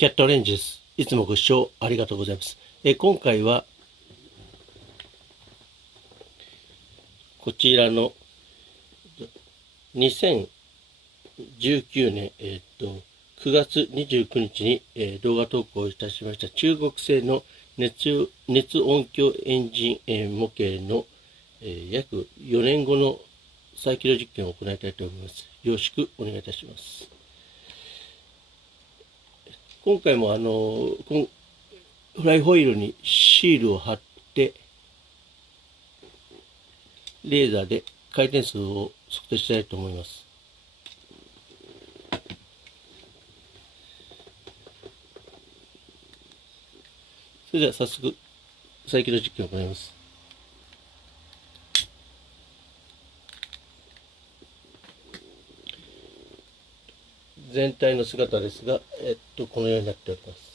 キャットレンジです。いつもご視聴ありがとうございます。今回は、こちらの2019年、9月29日に、動画投稿いたしました中国製の熱音響エンジン、模型の、約4年後の再起動実験を行いたいと思います。よろしくお願いいたします。今回もフライホイールにシールを貼ってレーザーで回転数を測定したいと思います。それでは早速再起動実験を行います。全体の姿ですが、このようになっております。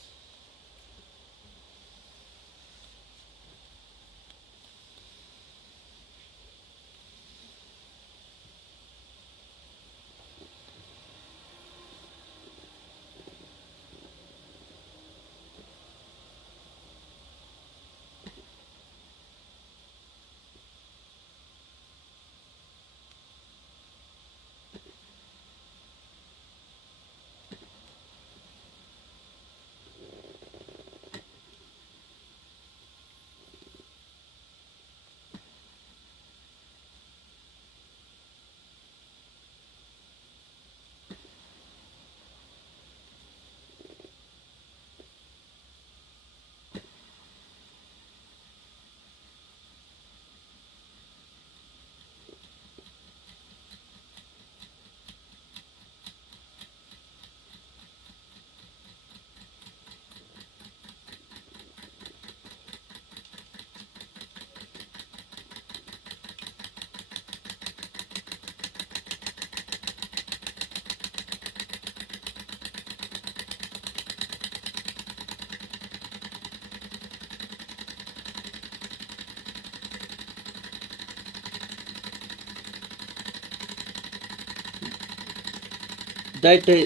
だいたい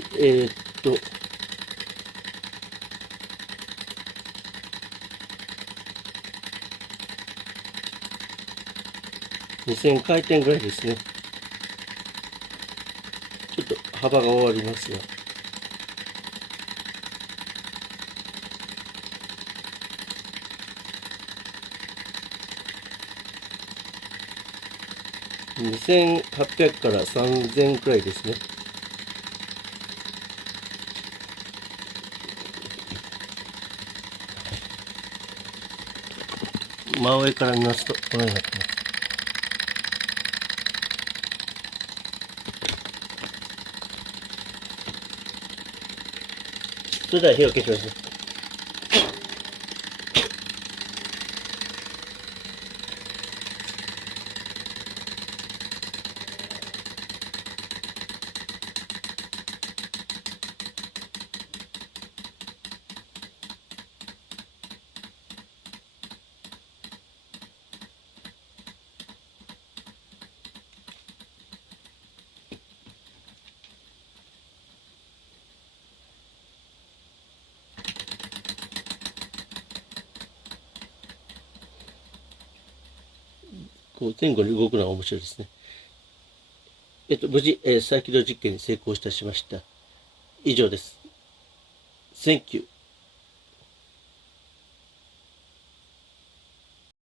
2000回転ぐらいですね。ちょっと幅が終わりますが。2800から3000くらいですね。真上から見ますとこのようになってます。それでは火を消します。こう前後に動くのは面白いですね。無事、再起動実験に成功いたしました。以上です。Thank you.